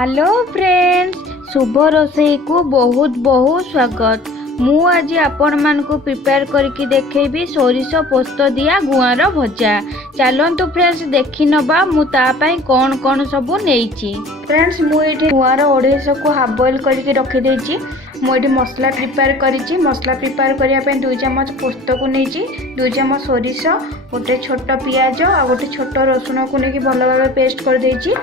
Hello friends, शुभ रोषेई को बहुत बहुत स्वागत। मु आज आपण मान को प्रिपेयर करके देखेबी सोरिष पोस्त दिया गुआर भजा। चलतु फ्रेंड्स देखि नबा मु ता पई कौन कौन सब नेइची। फ्रेंड्स मु एठी गुआर 250 को हाफ बॉईल करके रखी देइची। मु एठी मसला प्रिपेयर करिची। मसला प्रिपेयर करिया पे 2 चम्मच पोस्त को नेइची, 2 चम्मच सोरिष, गोटे छोट पियाज और गोटे छोट रसुण को लेकिन भल भाव पेस्ट कर देइची।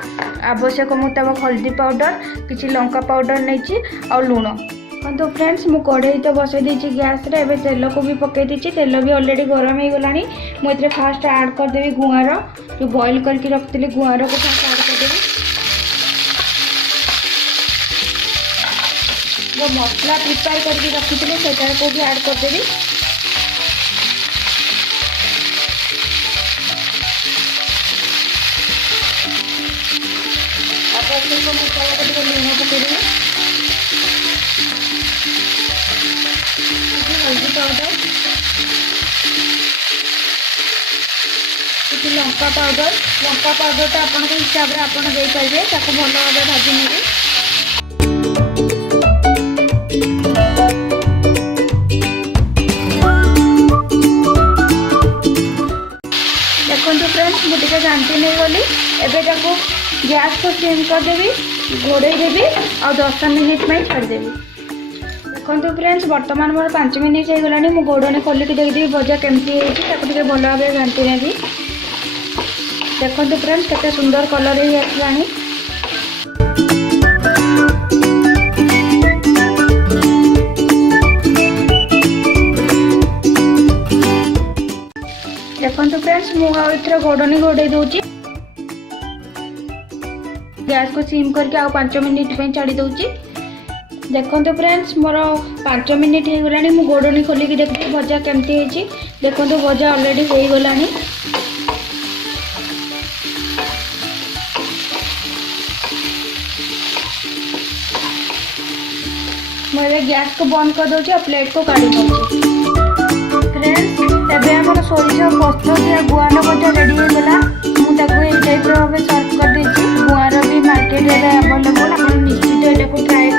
आवश्यक मुताबिक हल्दी पाउडर, किछि लंका पाउडर नेइची और लूण। तो फ्रेंड्स मु कढ़ई तो बसई देछि गैस रे। एबे तेल को भी पकई देछि। तेल भी ऑलरेडी गरम हो गलानी। मु इतरे फास्ट ऐड कर देबी गुआर, जो बॉईल करके रखतिले गुआर को फास्ट ऐड कर देबी। जो मसला प्रिपेयर करके रखितिले सेटा को भी ऐड कर देबी। अब इसको मसाला को भी लूण पकई देबी, हल्दी पाउडर, किसी लंका पाउडर। लंका पाउडर तो आपन हिसाब से आपन दे पारिबे। ताको भल भाबे भाजी नेबे। देखो फ्रेंड्स मुझे घाटी नहीं गली। एबे ताको गैस को सिम कर देबी, घोड़े देबी और 10 मिनिट में छाड़देवी। देखो फ्रेंड्स वर्तमान मोर 5 मिनिट हो गलानी। मु गोड़ने खोलिक देखिए भजा केमती होती भल भाव घाटी नेबी। देखो फ्रेंड्स केते सुंदर कलर ही आसलानी। देखो फ्रेंड्स मु आउथरे गोड़नी घोड़े दूची। गैस को सिम करके आ 5 मिनिट में छाड़ी दूची। देखो फ्रेंड्स मोर 5 मिनिट हो गलानी। मु गोड़नी खोलिक देखिए भजा केमती होती। देखो भजा ऑलरेडी हो गलानी। मैं गैस को बंद कर दूची और प्लेट को काढ़ी दूची। फ्रेंड्स एबे हमर सोरिष पोस्त दिया गुआर भजा रेडी हो गला। मु टाइप भाव सर्व कर देची। गुआर भी मार्केट रे अवेलेबल। आप निश्चित एटा को ट्राई